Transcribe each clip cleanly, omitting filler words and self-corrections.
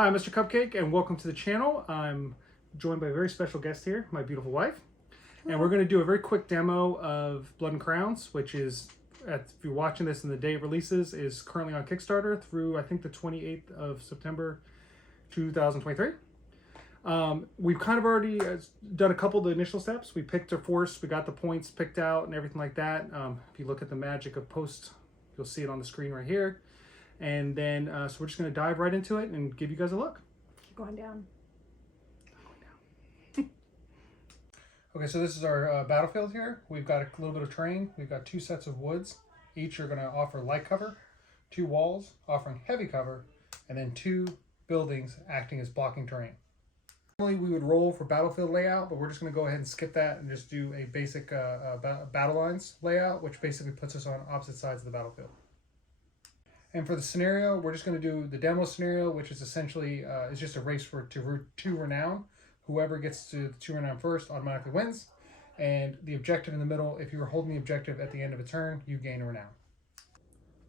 Hi, I'm Mr. Cupcake, and welcome to the channel. I'm joined by a very special guest here, my beautiful wife. Hello. And we're going to do a very quick demo of Blood and Crowns, which is, if you're watching this in the day it releases, is currently on Kickstarter through, I think, the 28th of September 2023. We've kind of already done a couple of the initial steps. We picked our force, we got the points picked out and everything like that. If you look at the magic of post, you'll see it on the screen right here. And then, so we're just going to dive right into it and give you guys a look. Keep going down. Okay, so this is our battlefield here. We've got a little bit of terrain. We've got 2 sets of woods. Each are going to offer light cover, 2 walls offering heavy cover, and then 2 buildings acting as blocking terrain. Normally we would roll for battlefield layout, but we're just going to go ahead and skip that and just do a basic battle lines layout, which basically puts us on opposite sides of the battlefield. And for the scenario, we're just going to do the demo scenario, which is essentially is just a race for two renown. Whoever gets to the 2 renown first automatically wins. And the objective in the middle, if you are holding the objective at the end of a turn, you gain a renown.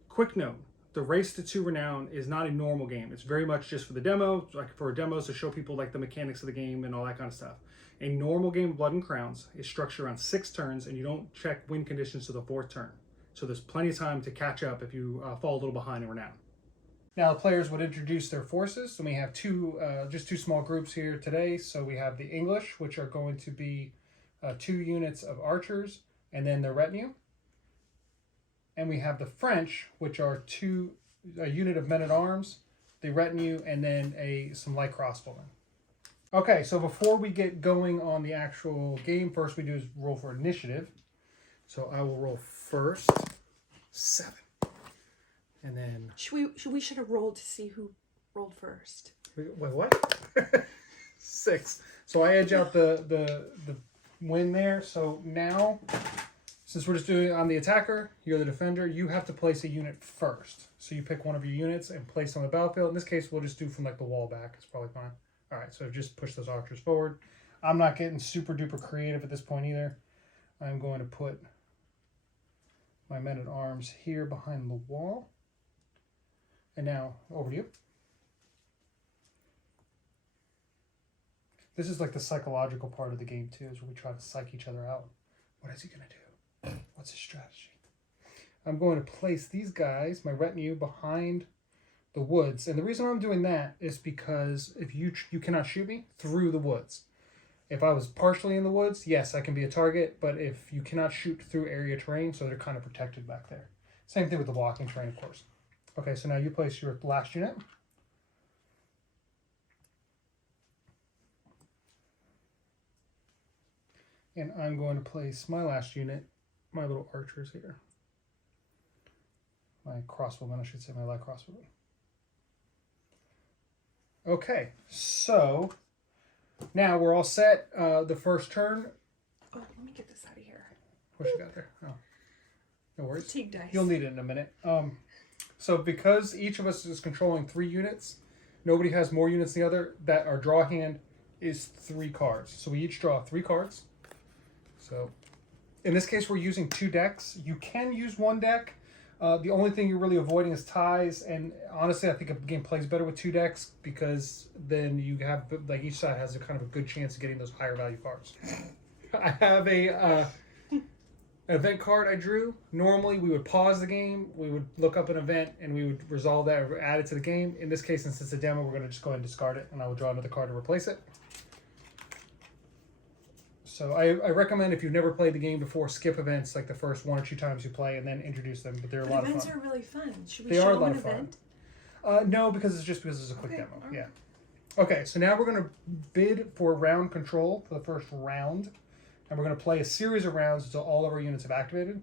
Quick note, the race to 2 renown is not a normal game. It's very much just for the demo, like for demos to show people like the mechanics of the game and all that kind of stuff. A normal game of Blood and Crowns is structured around 6 turns, and you don't check win conditions to the 4th turn. So there's plenty of time to catch up if you fall a little behind in renown. Now the players would introduce their forces, and we have just two small groups here today. So we have the English, which are going to be 2 units of archers, and then their retinue. And we have the French, which are a unit of men-at-arms, the retinue, and then some light crossbowmen. Okay, so before we get going on the actual game, first we do is roll for initiative. So I will roll first, 7, and then We should have rolled to see who rolled first. Wait, what? 6. So I edge out the win there. So now, since we're just doing it on the attacker, you're the defender. You have to place a unit first. So you pick one of your units and place on the battlefield. In this case, we'll just do from like the wall back. It's probably fine. All right. So just push those archers forward. I'm not getting super duper creative at this point either. I'm going to put my men-at-arms here behind the wall. And now, over to you. This is like the psychological part of the game too, is where we try to psych each other out. What is he going to do? What's his strategy? I'm going to place these guys, my retinue, behind the woods. And the reason I'm doing that is because if you cannot shoot me through the woods. If I was partially in the woods, yes, I can be a target, but if you cannot shoot through area terrain, so they're kind of protected back there. Same thing with the blocking terrain, of course. Okay, so now you place your last unit. And I'm going to place my last unit, my little archers here. My crossbowmen, I should say, my light crossbowmen. Okay, so now we're all set. The first turn. Oh, let me get this out of here. What you got there? Oh, no worries. Fatigue dice. You'll need it in a minute. So because each of us is controlling 3 units, nobody has more units than the other. That our draw hand is 3 cards. So we each draw 3 cards. So in this case, we're using 2 decks. You can use 1 deck. The only thing you're really avoiding is ties, and honestly, I think a game plays better with 2 decks because then you have, like, each side has a kind of a good chance of getting those higher value cards. I have an event card I drew. Normally, we would pause the game, we would look up an event, and we would resolve that or add it to the game. In this case, since it's a demo, we're going to just go ahead and discard it, and I will draw another card to replace it. So I recommend, if you've never played the game before, skip events like the first 1 or 2 times you play and then introduce them, but they're a lot of fun. Events are really fun. Should we They show are a them lot an of fun. event? No, because it's a quick demo. Right. Yeah. Okay, so now we're going to bid for round control for the first round, and we're going to play a series of rounds until all of our units have activated.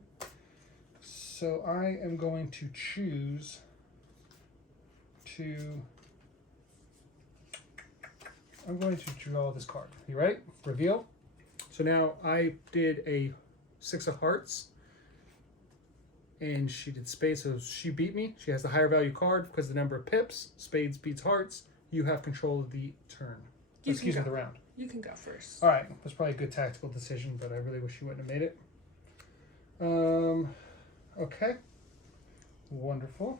So I am going to choose I'm going to draw this card. You ready? Reveal. So now I did a 6 of hearts, and she did spades, so she beat me. She has the higher value card because the number of pips. Spades beats hearts. You have control of the turn. Excuse me, the round. You can go first. All right, that's probably a good tactical decision, but I really wish you wouldn't have made it. Okay. Wonderful.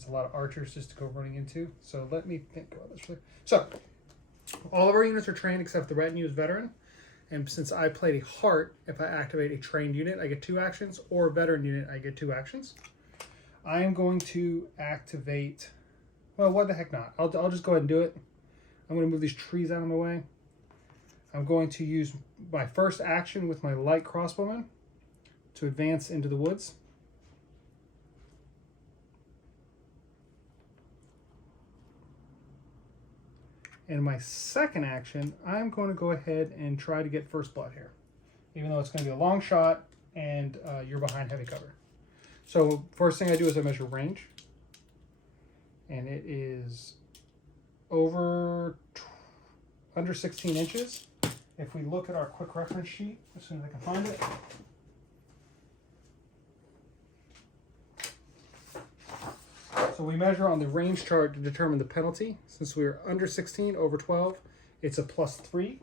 That's a lot of archers just to go running into. So let me think about this. So all of our units are trained except the retinue is veteran. And since I played a heart, if I activate a trained unit, I get 2 actions, or a veteran unit, I get 2 actions. I am going to activate, well, what the heck not. I'll just go ahead and do it. I'm going to move these trees out of my way. I'm going to use my first action with my light crossbowman to advance into the woods. And my second action, I'm going to go ahead and try to get first blood here, even though it's going to be a long shot and you're behind heavy cover. So first thing I do is I measure range, and it is under 16 inches. If we look at our quick reference sheet, as soon as I can find it. So we measure on the range chart to determine the penalty. Since we're under 16, over 12, it's a +3,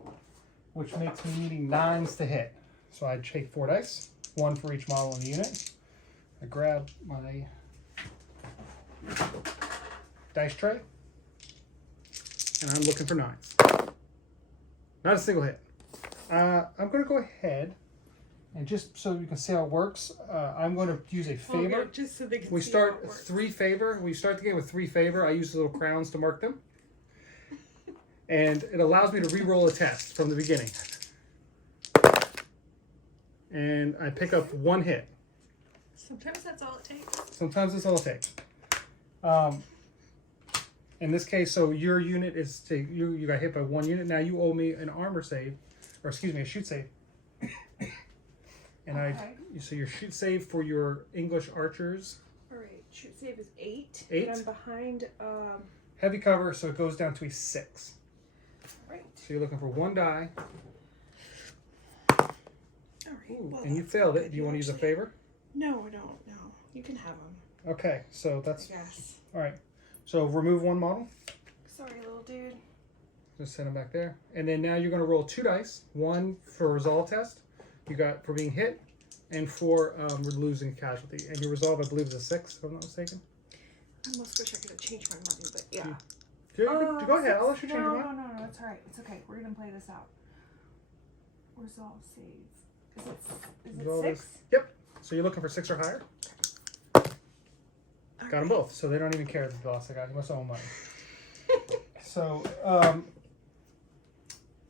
which makes me needing 9s to hit. So I take 4 dice, 1 for each model in the unit. I grab my dice tray, and I'm looking for 9s. Not a single hit. I'm going to go ahead, and just so you can see how it works, I'm going to use a favor. Oh, yeah, just so they can We see start how it works. 3 favor. We start the game with 3 favor. I use the little crowns to mark them. And it allows me to re-roll a test from the beginning. And I pick up 1 hit. Sometimes that's all it takes. Sometimes it's all it takes. In this case, so your unit is you got hit by 1 unit. Now you owe me an armor save, or excuse me, a shoot save. And Okay. so your shoot save for your English archers. All right, shoot save is 8. 8? And I'm behind. Heavy cover, so it goes down to a 6. Right. So you're looking for 1 die. All right. Ooh, Well, and you that's failed not it. good. Do you want to use a actually- favor? No, I don't. No, you can have them. Okay, so that's Yes. all right. So remove 1 model. Sorry, little dude. Just set them back there, and then now you're going to roll 2 dice. 1 for resolve test. You got for being hit, and for losing casualty. And your resolve, I believe, is a 6. If I'm not mistaken. I almost wish I could have changed my mind, but yeah. Go ahead. I'll let you change your No, mind. no, it's all right. It's okay. We're gonna play this out. Resolve save. Is it Resolve is- 6? Yep. So you're looking for 6 or higher. All Got them right. both, so they don't even care that they lost the guy. You must owe 'em money. So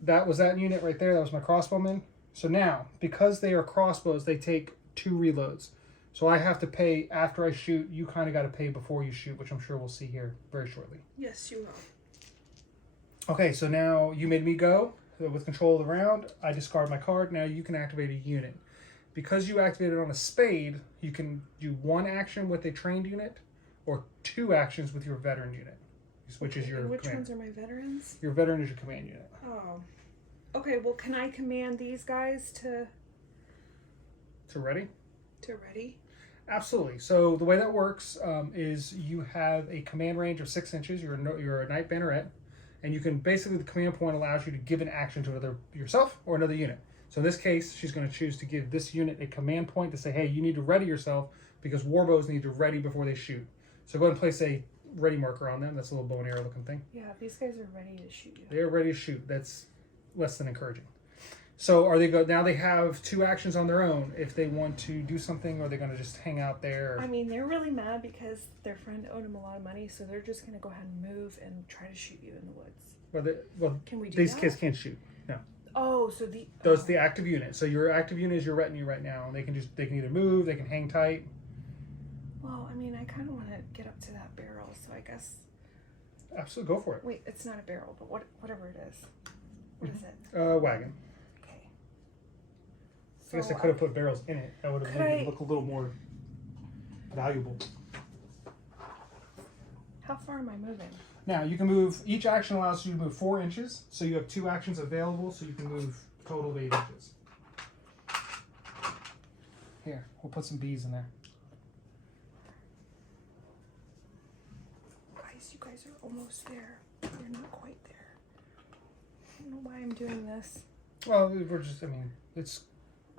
that was that unit right there. That was my crossbowman. So now, because they are crossbows, they take 2 reloads. So I have to pay after I shoot. You kind of got to pay before you shoot, which I'm sure we'll see here very shortly. Yes, you will. Okay, so now you made me go with control of the round. I discard my card. Now you can activate a unit. Because you activated on a spade, you can do 1 action with a trained unit or 2 actions with your veteran unit, which is your And which command. ones are my veterans? Your veteran is your command unit. Oh. Okay, well, can I command these guys to Ready? ready? Absolutely. So the way that works is you have a command range of 6 inches. You're a knight banneret, and you can basically the command point allows you to give an action to either yourself or another unit. So in this case, she's going to choose to give this unit a command point to say, hey, you need to ready yourself because warbows need to ready before they shoot. So go ahead and place a ready marker on them. That's a little bow and arrow looking thing. Yeah, these guys are ready to shoot you. They're ready to shoot. That's less than encouraging. So are they now they have 2 actions on their own if they want to do something, or are they going to just hang out there? I mean, they're really mad because their friend owed them a lot of money, so they're just going to go ahead and move and try to shoot you in the woods. Well, Can we do these that? kids can't shoot. No. Oh, so the... Those the active unit. So your active unit is your retinue right now. They can either move, they can hang tight. Well, I mean, I kind of want to get up to that barrel, so I guess... Absolutely, go for it. Wait, it's not a barrel, but whatever it is. What is it? Wagon. Okay. I guess I So could have put barrels in it. That would have Could made I- it look a little more valuable. How far am I moving? Now you can move. Each action allows you to move 4 inches. So you have 2 actions available. So you can move a total of 8 inches. Here, we'll put some bees in there. Guys, you guys are almost there. You're not quite there. I don't know why I'm doing this. Well, we're just. I mean, it's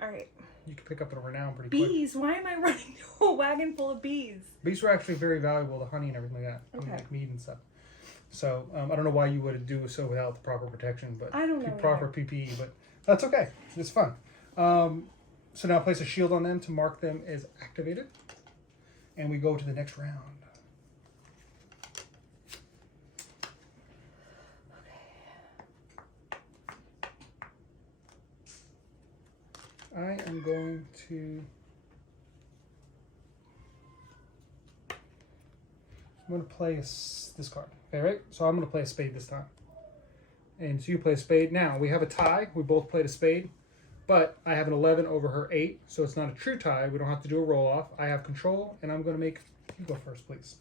All right. You can pick up a renown pretty quick. Bees. Why am I running a whole wagon full of bees? Bees are actually very valuable, the honey and everything like that. Okay. Like mead and stuff. So I don't know why you would do so without the proper protection, but I don't know proper PPE, but that's okay. It's fun. So now place a shield on them to mark them as activated, and we go to the next round. I am going to. I'm going to play this card. Okay, right? So I'm going to play a spade this time. And so you play a spade. Now, we have a tie. We both played a spade. But I have an 11 over her 8. So it's not a true tie. We don't have to do a roll-off. I have control. And I'm going to make... You go first, please.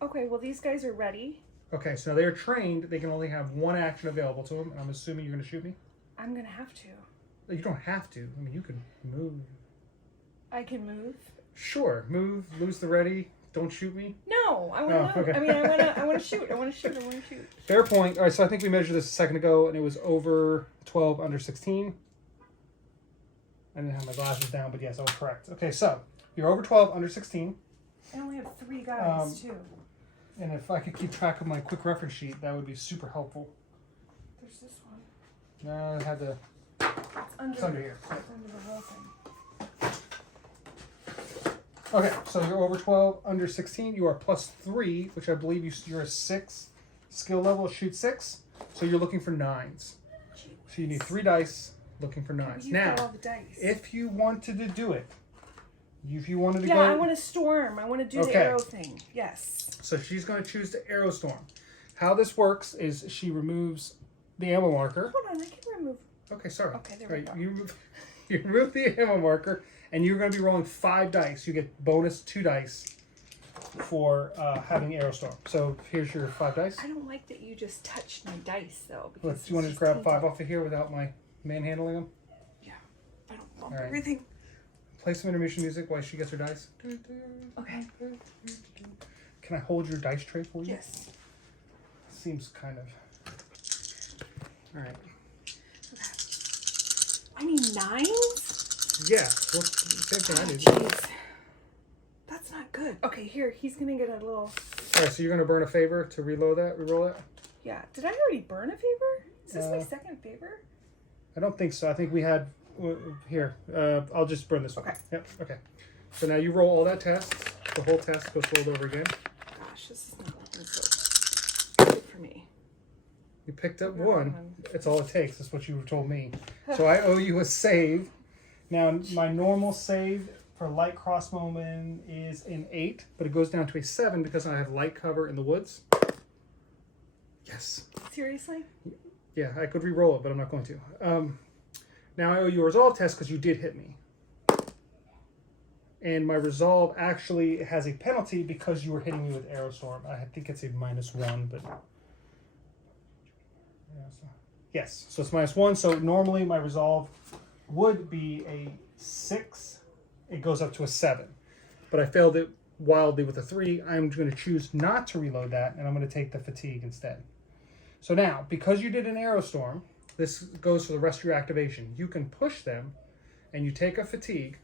Okay, well, these guys are ready. Okay, so now they're trained. They can only have one action available to them. And I'm assuming you're going to shoot me? I'm going to have to. You don't have to. I mean, you can move. I can move? Sure. Move. Lose the ready. Don't shoot me. No, I want to okay. I mean, I want to shoot. I want to shoot. I want to shoot. Fair point. All right, so I think we measured this a second ago, and it was over 12, under 16. I didn't have my glasses down, but yes, I was correct. Okay, so you're over 12, under 16. I only have 3 guys, too. And if I could keep track of my quick reference sheet, that would be super helpful. There's this one. No, I had to... It's under here. It's under the whole thing. Okay, so you're over 12, under 16. You are +3, which I believe you're a 6 skill level, shoot 6. So you're looking for 9s. So you need 3 dice, looking for 9s. You've Now, got all the dice. if you wanted to do it, if you wanted to go... Yeah, I want to storm. I want to do the arrow thing. Yes. So she's going to choose the Aerostorm. How this works is she removes the ammo marker. Hold on, I can remove... Okay, sorry. Okay, there we go. You remove the ammo marker, and you're going to be rolling 5 dice. You get bonus 2 dice for having Aerostorm. So here's your 5 dice. I don't like that you just touched my dice, though. Do you want to just grab 5 off of here without my manhandling them? Yeah. I don't want right. everything. Play some intermission music while she gets her dice. Okay. Can I hold your dice tray for you? Yes. Seems kind of... All right. I mean, 9s? Yeah. Well, same thing I did. Jeez. That's not good. Okay, here, he's going to get a little... All right, so you're going to burn a favor to reload that, reroll that? Yeah. Did I already burn a favor? Is this my second favor? I don't think so. I think we had... Here, I'll just burn this one. Okay. Yep, okay. So now you roll all that test. The whole test goes rolled over again. Gosh, this is not looking so good for me. You picked up 1. It's all it takes. That's what you told me. So I owe you a save. Now, my normal save for light crossbowman is an 8, but it goes down to a 7 because I have light cover in the woods. Yes. Seriously? Yeah, I could re-roll it, but I'm not going to. Now I owe you a resolve test because you did hit me. And my resolve actually has a penalty because you were hitting me with Aerostorm. I think it's a -1, but... Yes, so it's -1. So normally my resolve would be a 6. It goes up to a 7. But I failed it wildly with a 3. I'm going to choose not to reload that, and I'm going to take the fatigue instead. So now, because you did an Aerostorm, this goes for the rest of your activation. You can push them, and you take a fatigue,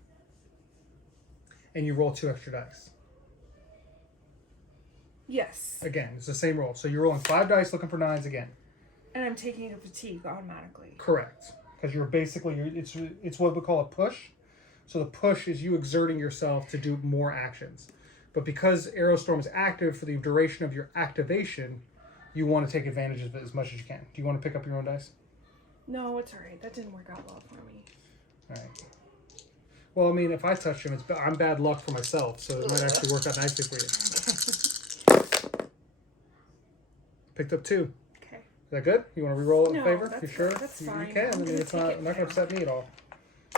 and you roll 2 extra dice. Yes. Again, it's the same roll. So you're rolling 5 dice looking for 9s again. And I'm taking a fatigue automatically. Correct. Because you're basically, it's what we call a push. So the push is you exerting yourself to do more actions. But because Aerostorm is active for the duration of your activation, you want to take advantage of it as much as you can. Do you want to pick up your own dice? No, it's all right. That didn't work out well for me. All right. Well, I mean, if I touch him, I'm bad luck for myself, so it might actually work out nicely for you. Picked up 2. Okay. Is that good? You want to re-roll it in favor? That's You sure? good. That's fine. You can. I I'm mean, gonna it's take not it going to now. upset me at all.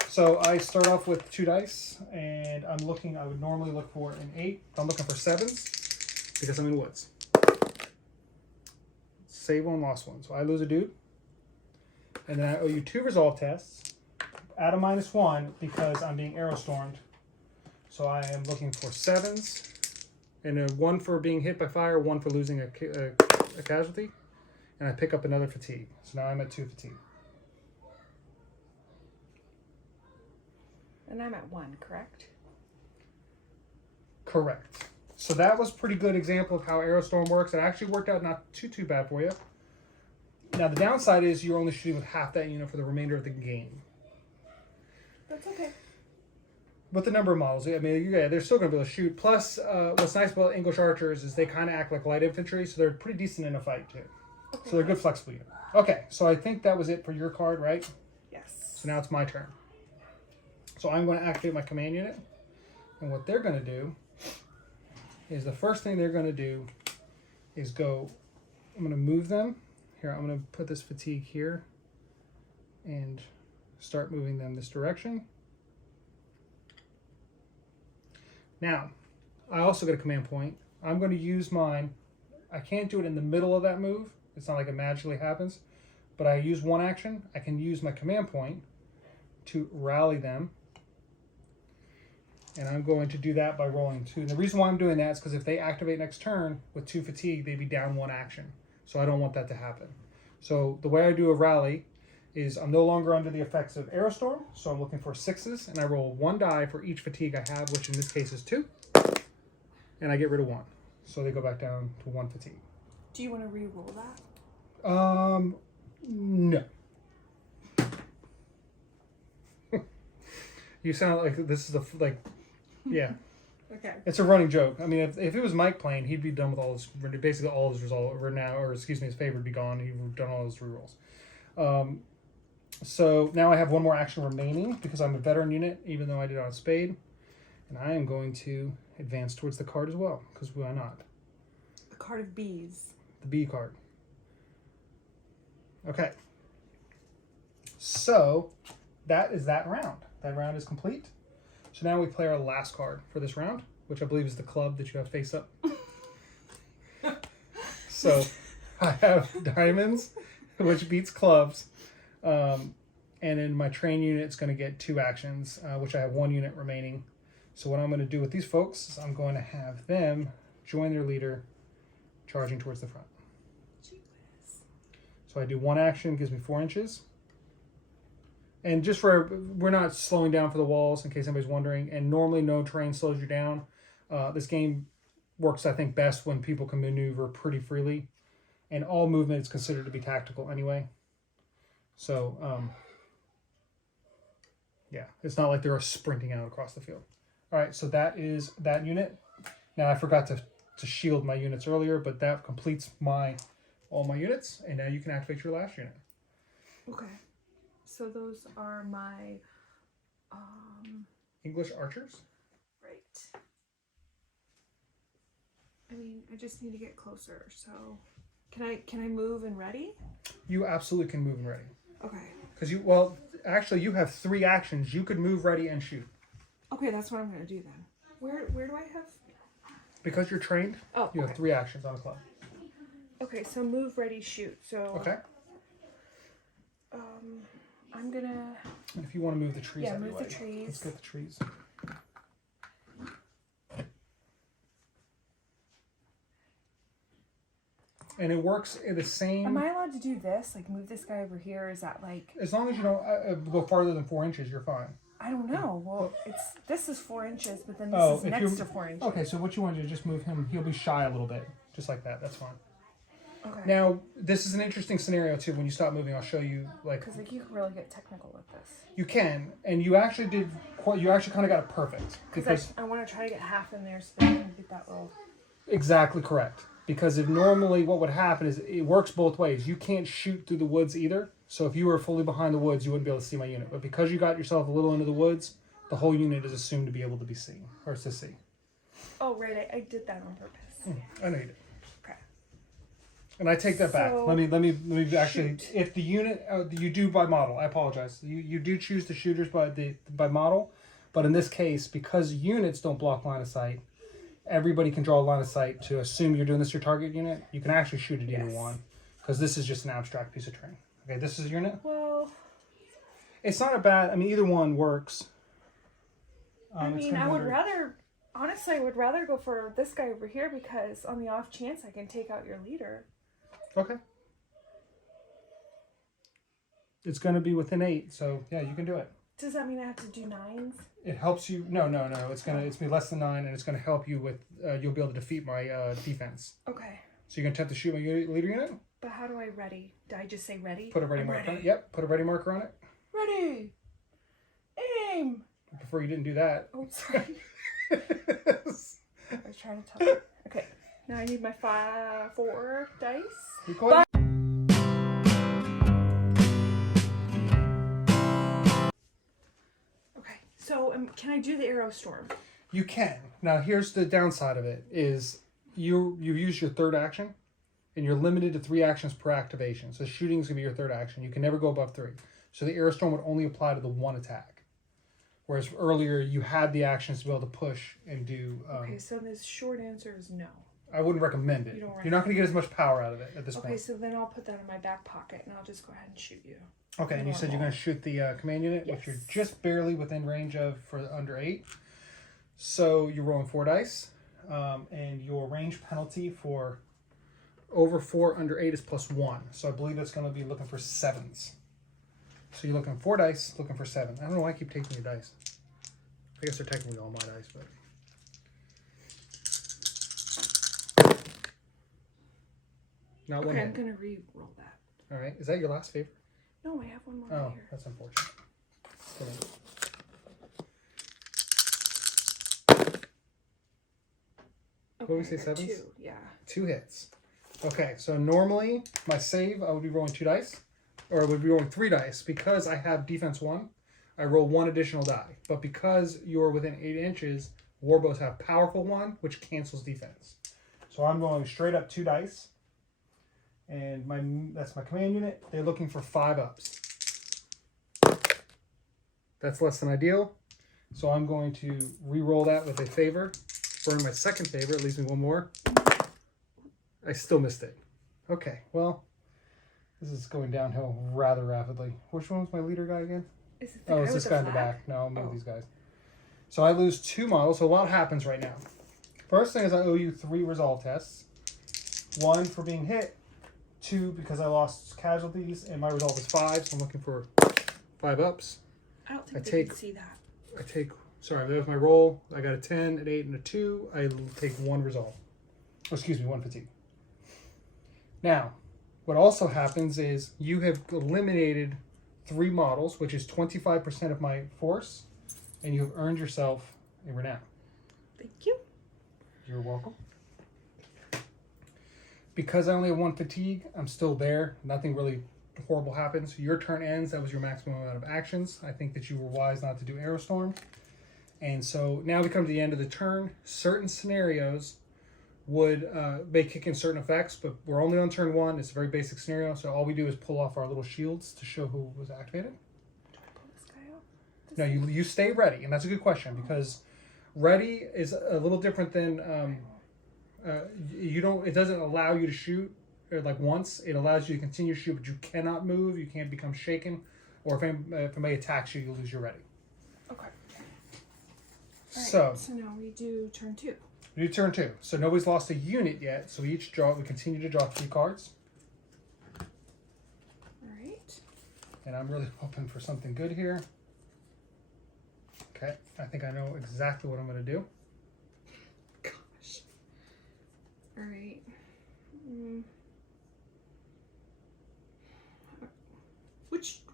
So I start off with 2 dice, and I would normally look for an 8. I'm looking for 7s because I'm in woods. Save 1, lost 1. So I lose a dude. And then I owe you 2 resolve tests. Add a -1 because I'm being Aerostormed. So I am looking for 7s. And a 1 for being hit by fire, 1 for losing a casualty. And I pick up another fatigue. So now I'm at 2 fatigue. And I'm at 1, correct? Correct. So that was a pretty good example of how Aerostorm works. It actually worked out not too bad for you. Now the downside is you're only shooting with half that unit for the remainder of the game. That's okay. With the number of models, I mean, yeah, they're still going to be able to shoot. Plus, what's nice about English archers is they kind of act like light infantry, so they're pretty decent in a fight too. Okay. So they're good flexible unit. Okay, so I think that was it for your card, right? Yes. So now it's my turn. So I'm going to activate my command unit. And what they're going to do is the first thing they're going to do is go, I'm going to move them. Here, I'm going to put this fatigue here and start moving them this direction. Now, I also got a command point. I'm going to use mine. I can't do it in the middle of that move. It's not like it magically happens. But I use one action. I can use my command point to rally them. And I'm going to do that by rolling 2. And the reason why I'm doing that is because if they activate next turn with 2 fatigue, they'd be down 1 action. So I don't want that to happen. So the way I do a rally is I'm no longer under the effects of Aerostorm, so I'm looking for 6s, and I roll 1 die for each fatigue I have, which in this case is 2, and I get rid of 1. So they go back down to 1 fatigue. Do you want to re-roll that? No. You sound like this is yeah. Okay. It's a running joke. I mean, if it was Mike playing, he'd be done with all his, basically all his result, or now, or excuse me, his favor would be gone. He'd done all his rerolls. So now I have 1 more action remaining because I'm a veteran unit, even though I did it on spade. And I am going to advance towards the card as well, because why not? A card of bees. The B card. Okay. So that is that round. That round is complete. So now we play our last card for this round, which I believe is the club that you have face up. So I have diamonds, which beats clubs. And in my train unit, it's going to get 2 actions, which I have 1 unit remaining. So what I'm going to do with these folks is I'm going to have them join their leader, charging towards the front. So I do 1 action, gives me 4 inches. And just we're not slowing down for the walls, in case anybody's wondering. And normally no terrain slows you down. This game works, I think, best when people can maneuver pretty freely. And all movement is considered to be tactical anyway. So, yeah, it's not like they're sprinting out across the field. All right, so that is that unit. Now, I forgot to shield my units earlier, but that completes all my units. And now you can activate your last unit. Okay. So those are my English archers? right. I mean, I just need to get closer. So can I move and ready? You absolutely can move and ready. Okay. Because actually you have 3 actions. You could move, ready, and shoot. Okay, that's what I'm gonna do then. Where do I have? Because you're trained, Oh, you have 3 actions on a club. Okay, so move, ready, shoot. So Okay. I'm gonna. And if you want to move the trees, Yeah, out of move your the way. trees. Let's get the trees. And it works in the same. Am I allowed to do this? Like move this guy over here? Is that like? As long as you don't go farther than 4 inches, you're fine. I don't know. Well, this is 4 inches, but then this Oh, is if next you- to 4 inches. Okay, so what you want to do is just move him. He'll be shy a little bit, just like that. That's fine. Okay. Now, this is an interesting scenario too. When you stop moving, I'll show you. Because like you can really get technical with this. You can, and you actually did. You actually kind of got it perfect Because I want to try to get half in there so that I can get that little. Exactly correct. Because if normally what would happen is it works both ways. You can't shoot through the woods either. So if you were fully behind the woods, you wouldn't be able to see my unit. But because you got yourself a little into the woods, the whole unit is assumed to be able to be seen or to see. Oh right, I did that on purpose. I know you did. Okay. And I take that back. So, Let me actually. shoot. If the unit you do by model, I apologize. You do choose the shooters by model, but in this case, because units don't block line of sight, everybody can draw a line of sight to assume you're doing this your target unit. You can actually shoot at either Yes. one, because this is just an abstract piece of terrain. Okay, this is your unit. Well, It's not a bad. I mean, either one works. I it's mean, gonna I be would under- rather. Honestly, I would rather go for this guy over here because on the off chance I can take out your leader. Okay. It's going to be within 8, so yeah, you can do it. Does that mean I have to do 9s? It helps you. No. It's gonna be less than 9, and it's gonna help you with. You'll be able to defeat my defense. Okay. So you're gonna attempt to shoot my leader unit. But how do I ready? Did I just say ready? Put a ready marker on it. Yep. Put a ready marker on it. Ready. Aim. I prefer you didn't do that. Oh, sorry. I was trying to tell you. Okay. Now I need my 4 dice. Record. Okay. So can I do the Aerostorm? You can. Now here's the downside of it: is you use your third action, and you're limited to 3 actions per activation. So shooting's gonna be your third action. You can never go above 3. So the Aerostorm would only apply to the 1 attack, whereas earlier you had the actions to be able to push and do. Okay, so the short answer is no. I wouldn't recommend it. You're not gonna get as much power out of it at this point. Okay, so then I'll put that in my back pocket and I'll just go ahead and shoot you. Okay, and you said you're gonna shoot the command unit, Yes. which you're just barely within range of for under 8. So you're rolling 4 dice, and your range penalty for over 4 under 8 is +1. So I believe it's going to be looking for 7s. So you're looking 4 dice, looking for 7. I don't know why I keep taking your dice. I guess they're technically all my dice, but not one. Okay, I'm hit. gonna re-roll that. All right, is that your last favor? No, I have one more Oh, right here. that's unfortunate. Hold on. Okay, What did we say, I got 7s? 2, yeah. 2 hits. Okay, so normally my save, I would be rolling 2 dice, or I would be rolling 3 dice. Because I have defense 1, I roll 1 additional die. But because you're within 8 inches, warbows have powerful 1, which cancels defense. So I'm going straight up 2 dice, and that's my command unit. They're looking for 5 ups. That's less than ideal. So I'm going to re-roll that with a favor. Burn my second favor, it leaves me 1 more. I still missed it. Okay, well, this is going downhill rather rapidly. Which one was my leader guy again? Is it the Oh, guy it's with this the guy in the flag? back. No, I'll move Oh. these guys. So I lose 2 models, so a lot happens right now. First thing is I owe you 3 resolve tests. 1 for being hit, 2 because I lost casualties, and my resolve is 5, so I'm looking for 5 ups. I don't think I they take- can see that. Sorry, that was my roll. I got a 10, an 8, and a 2. I take 1 resolve. Oh, excuse me, 1 fatigue. Now, what also happens is you have eliminated 3 models, which is 25% of my force, and you have earned yourself a renown. Thank you. You're welcome. Because I only have 1 fatigue, I'm still there. Nothing really horrible happens. Your turn ends. That was your maximum amount of actions. I think that you were wise not to do Aerostorm. And so now we come to the end of the turn. Certain scenarios may kick in certain effects, but we're only on turn 1. It's a very basic scenario, so all we do is pull off our little shields to show who was activated. Do I pull this guy out? No, you stay ready, and that's a good question because ready is a little different than you don't. It doesn't allow you to shoot like once. It allows you to continue to shoot, but you cannot move. You can't become shaken, or if anybody attacks you, you lose your ready. Okay. So now we do turn 2. we do turn 2. So nobody's lost a unit yet. So we continue to draw 3 cards, Alright. and I'm really hoping for something good here. Okay, I think I know exactly what I'm going to do. Gosh. Alright.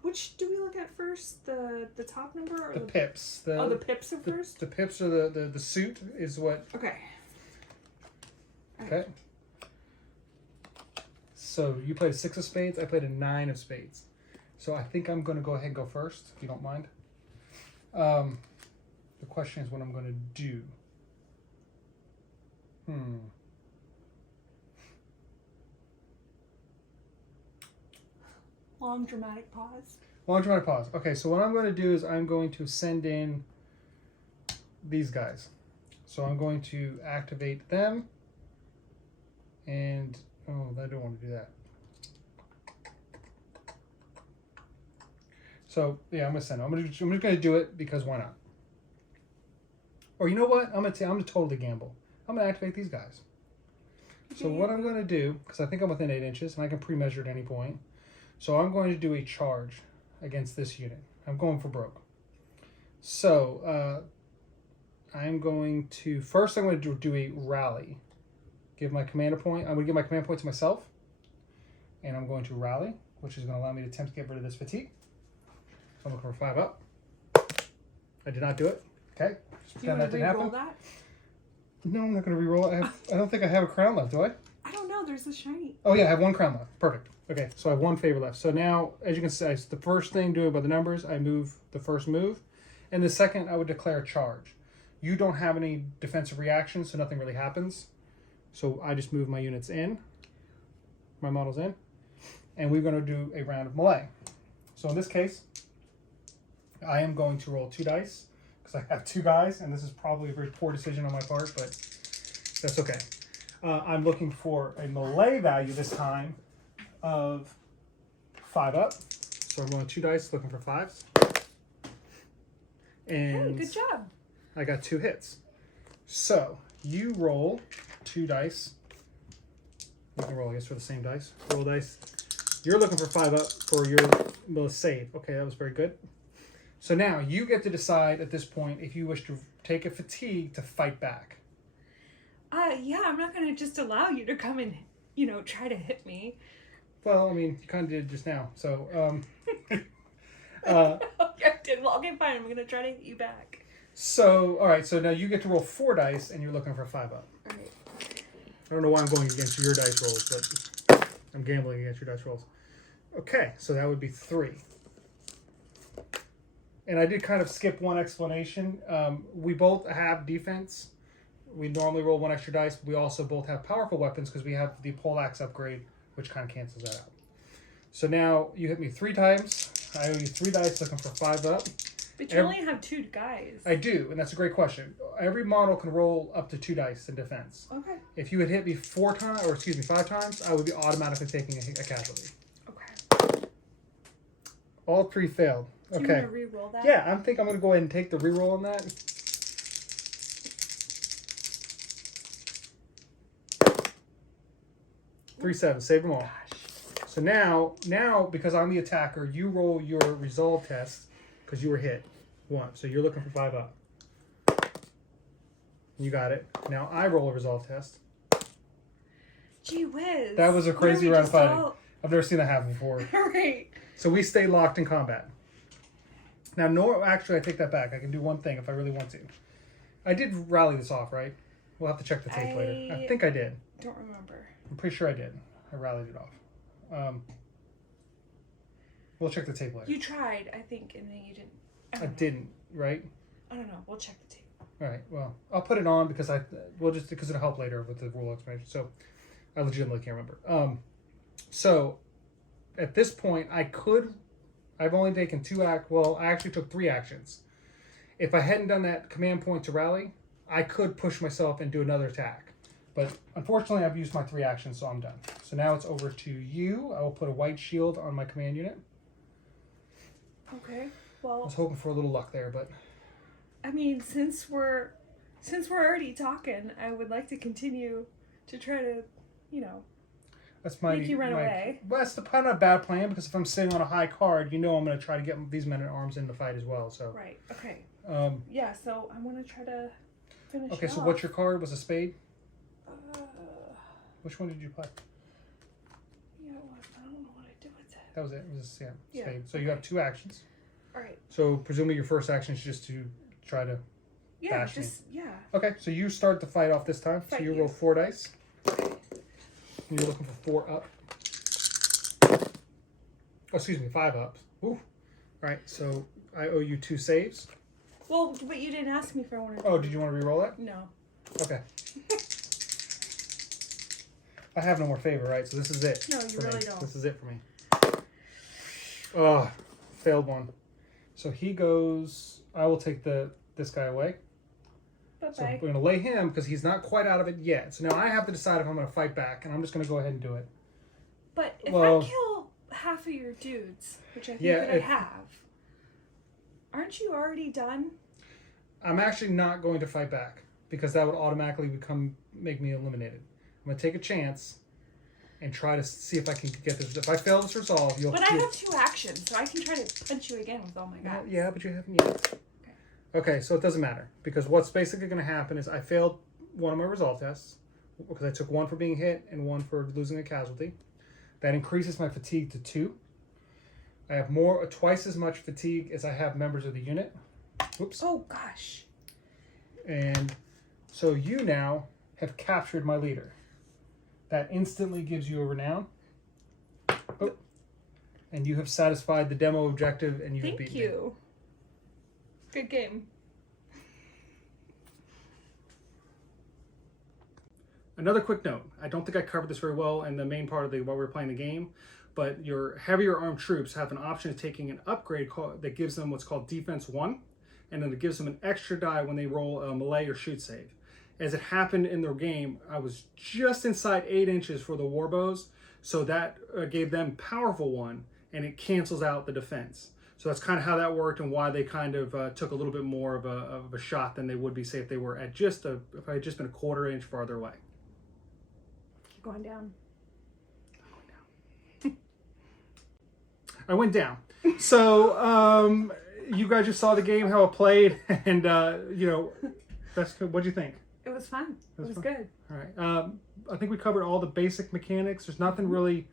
Which do we look at first? The top number or The pips. the pips are first? The pips are the suit is what. Okay. Okay. So you played a 6 of spades. I played a 9 of spades. So I think I'm going to go ahead and go first, if you don't mind. The question is what I'm going to do. Long dramatic pause. Long dramatic pause. Okay, so what I'm going to do is I'm going to send in these guys. So I'm going to activate them. And, oh, I don't want to do that. So, yeah, I'm going to send them. I'm just going to do it because why not? Or you know what? I'm going to totally gamble. I'm going to activate these guys. So what I'm going to do, because I think I'm within 8 inches and I can pre-measure at any point. So I'm going to do a charge against this unit. I'm going for broke. So, I'm going to do a rally. Give my command a point. I'm going to give my command point to myself. And I'm going to rally, which is going to allow me to attempt to get rid of this fatigue. So I'm looking for 5 up. I did not do it. Okay. Just Do you pretend want that to didn't re-roll happen. that? No, I'm not going to re-roll it. I don't think I have a crown left, do I? I don't know. There's a shiny. Oh yeah, I have 1 crown left. Perfect. Okay, so I have 1 favor left. So now, as you can see, the first thing doing by the numbers, I move the first move. And the second, I would declare a charge. You don't have any defensive reactions, so nothing really happens. So I just move my units in. My models in. And we're going to do a round of melee. So in this case, I am going to roll 2 dice. Because I have 2 guys, and this is probably a very poor decision on my part, but that's okay. I'm looking for a melee value this time of 5 up. So I'm rolling 2 dice, looking for 5s. And Hey, good job. I got 2 hits. So you roll 2 dice. You can roll, I guess, for the same dice. Roll dice. You're looking for 5 up for your save. Okay, that was very good. So now you get to decide at this point if you wish to take a fatigue to fight back. Yeah, I'm not gonna just allow you to come and, try to hit me. Well, I mean, you kind of did just now. So, I did. Well, okay, fine. I'm gonna try to hit you back. So, all right. So now you get to roll 4 dice, and you're looking for 5 up. All right. I don't know why I'm going against your dice rolls, but I'm gambling against your dice rolls. Okay, so that would be 3. And I did kind of skip one explanation. We both have defense. We normally roll 1 extra dice. But we also both have powerful weapons because we have the poleaxe upgrade, which kind of cancels that out. So now you hit me 3 times. I owe you 3 dice looking for 5 up. But you only have 2 guys. I do, and that's a great question. Every model can roll up to 2 dice in defense. Okay. If you had hit me 5 times, I would be automatically taking a casualty. Okay. All 3 failed. Do you Okay. want to re-roll that? Yeah, I think I'm going to go ahead and take the reroll on that. Three 7, save them all. Gosh. So now because I'm the attacker, you roll your resolve test because you were hit 1. So you're looking for 5 up. You got it. Now I roll a resolve test. Gee whiz. That was a What are crazy we round of just fighting. I've never seen that happen before. Right. So we stay locked in combat. Now, actually, I take that back. I can do one thing if I really want to. I did rally this off, right? We'll have to check the tape later. I think I did. Don't remember. I'm pretty sure I did. I rallied it off. We'll check the tape later. You tried, I think, and then you didn't. I didn't, right? I don't know. We'll check the tape. All right. Well, I'll put it on because because it'll help later with the rule explanation. So I legitimately can't remember. So at this point, I've only taken 2 I actually took 3 actions. If I hadn't done that command point to rally, I could push myself and do another attack. But unfortunately, I've used my 3 actions, so I'm done. So now it's over to you. I will put a white shield on my command unit. Okay. I Well, was hoping for a little luck there, but I mean, since we're already talking, I would like to continue to try to, that's my make you run away. Well, that's not a bad plan because if I'm sitting on a high card, I'm going to try to get these men at arms in the fight as well. So Right. Okay. yeah. So I want to try to finish. Okay. it So off. what's your card? Was a spade? Uh, Which one did you play? yeah, it was. I don't know what I did with it. That was it. It was Yeah. spade. So you have 2 actions. All right. So presumably your first action is just to try to. Yeah. Bash me. Yeah. Okay. So you start the fight off this time. So Fight you you. roll 4 dice. Okay. You're looking for 4 up. Oh, excuse me, 5 ups. Ooh. All right. So I owe you 2 saves. Well, but you didn't ask me if I wanted. Oh, did you want to re-roll that? No. Okay. I have no more favor, right? So this is it. No, you for really me. don't. This is it for me. Oh, failed one. So he goes. I will take this guy away. Bye So bye. we're going to lay him because he's not quite out of it yet. So now I have to decide if I'm going to fight back, and I'm just going to go ahead and do it. But if Well- I kill half of your dudes, which I think Yeah, that I have, aren't you already done? I'm actually not going to fight back because that would automatically make me eliminated. I'm going to take a chance and try to see if I can get this. If I fail this resolve, you'll. But I have 2 actions, so I can try to punch you again with all my guys. Yeah, but you haven't yet. Okay, so it doesn't matter because what's basically going to happen is I failed one of my resolve tests because I took one for being hit and one for losing a casualty. That increases my fatigue to 2. I have twice as much fatigue as I have members of the unit. Whoops. Oh gosh. And so you now have captured my leader. That instantly gives you a renown. Oh. And you have satisfied the demo objective and you have Thank beaten you. Good game. Another quick note. I don't think I covered this very well in the main part of while we were playing the game, but your heavier armed troops have an option of taking an upgrade that gives them what's called Defense 1, and then it gives them an extra die when they roll a melee or shoot save. As it happened in their game, I was just inside 8 inches for the warbows, so that gave them powerful 1, and it cancels out the defense. So that's kind of how that worked and why they kind of took a little bit more of a shot than they would be, say, if they were at if I had just been a quarter inch farther away. Keep going down. I went down. So you guys just saw the game, how it played, and what'd you think? It was fun. It was fun. good. All right. I think we covered all the basic mechanics. There's nothing really.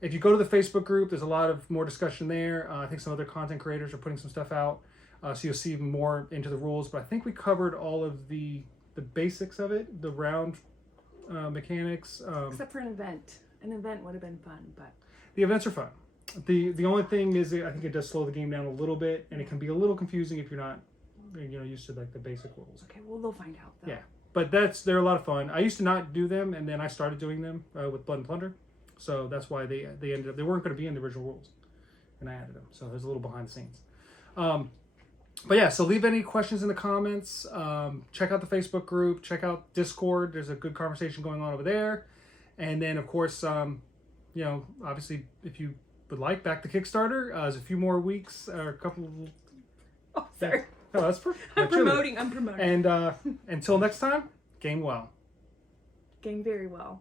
If you go to the Facebook group, there's a lot of more discussion there. I think some other content creators are putting some stuff out, so you'll see even more into the rules. But I think we covered all of the basics of it, the round mechanics. Except for an event. An event would have been fun, but the events are fun. The only thing is I think it does slow the game down a little bit, and it can be a little confusing if you're not used to like the basic rules. okay. Well, they'll find out though. Yeah, but they're a lot of fun. I used to not do them, and then I started doing them with Blood and Plunder, so that's why they ended up, they weren't going to be in the original rules, and I added them. So there's a little behind the scenes. But yeah, so leave any questions in the comments. Check out the Facebook group. Check out Discord. There's a good conversation going on over there, and then of course, obviously if you would like, back to Kickstarter. There's a few more weeks or a couple. Oh, sorry. Oh, that's perfect. I'm promoting. And until next time, game well. Game very well.